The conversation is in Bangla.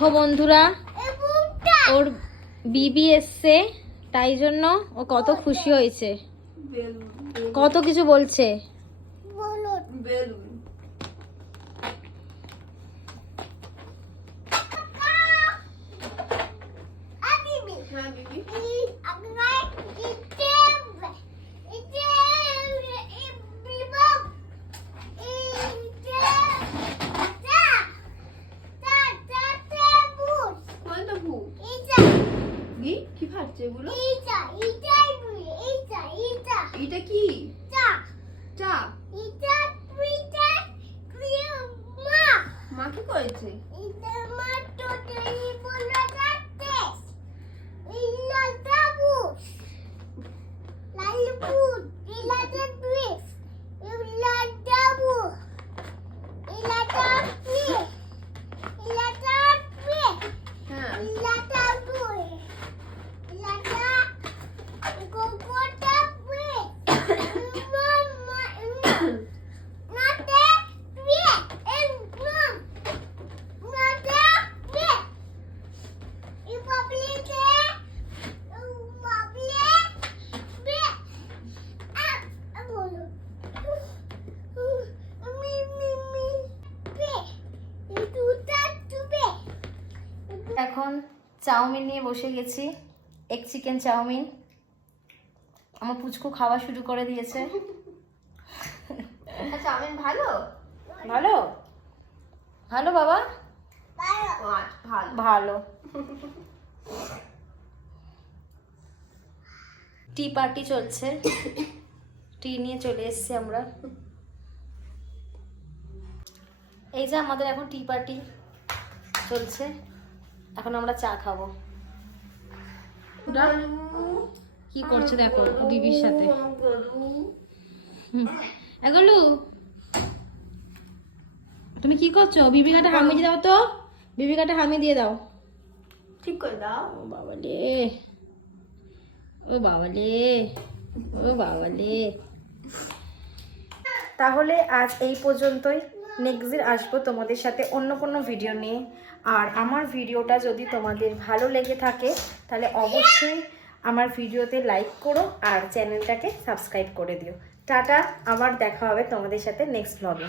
দেখো বন্ধুরা, ওর বিবি এসছে, তাই জন্য ও কত খুশি হয়েছে, কত কিছু বলছে। এটা কি? মা কি করেছে? এখন চাউমিন নিয়ে বসে গেছি, এগ চিকেন চাউমিন। আমার পুচকু খাওয়া শুরু করে দিয়েছে। চাউমিন ভালো? ভালো ভালো বাবা, ভালো। টি পার্টি চলছে, টি নিয়ে চলে এসেছি আমরা। এই যে আমাদের এখন টি পার্টি চলছে, এখন আমরা চা খাবো। কি করছো দেখো বিবির সাথে। এগুলো তুমি কি করছো? বিবি কাটা হামি দিয়ে দাও তো, বিবি কাটা হামি দিয়ে দাও। ঠিক করে দাও। ও বাবালে, ও বাবালে, ও বাবালে। তাহলে আজ এই পর্যন্তই। নেক্সট দিন আসবো তোমাদের সাথে অন্য কোনো ভিডিও নিয়ে। আর আমার ভিডিওটা যদি তোমাদের ভালো লেগে থাকে তাহলে অবশ্যই আমার ভিডিওতে লাইক করো আর চ্যানেলটাকে সাবস্ক্রাইব করে দিও। টাটা, আবার দেখা হবে তোমাদের সাথে নেক্সট ব্লগে।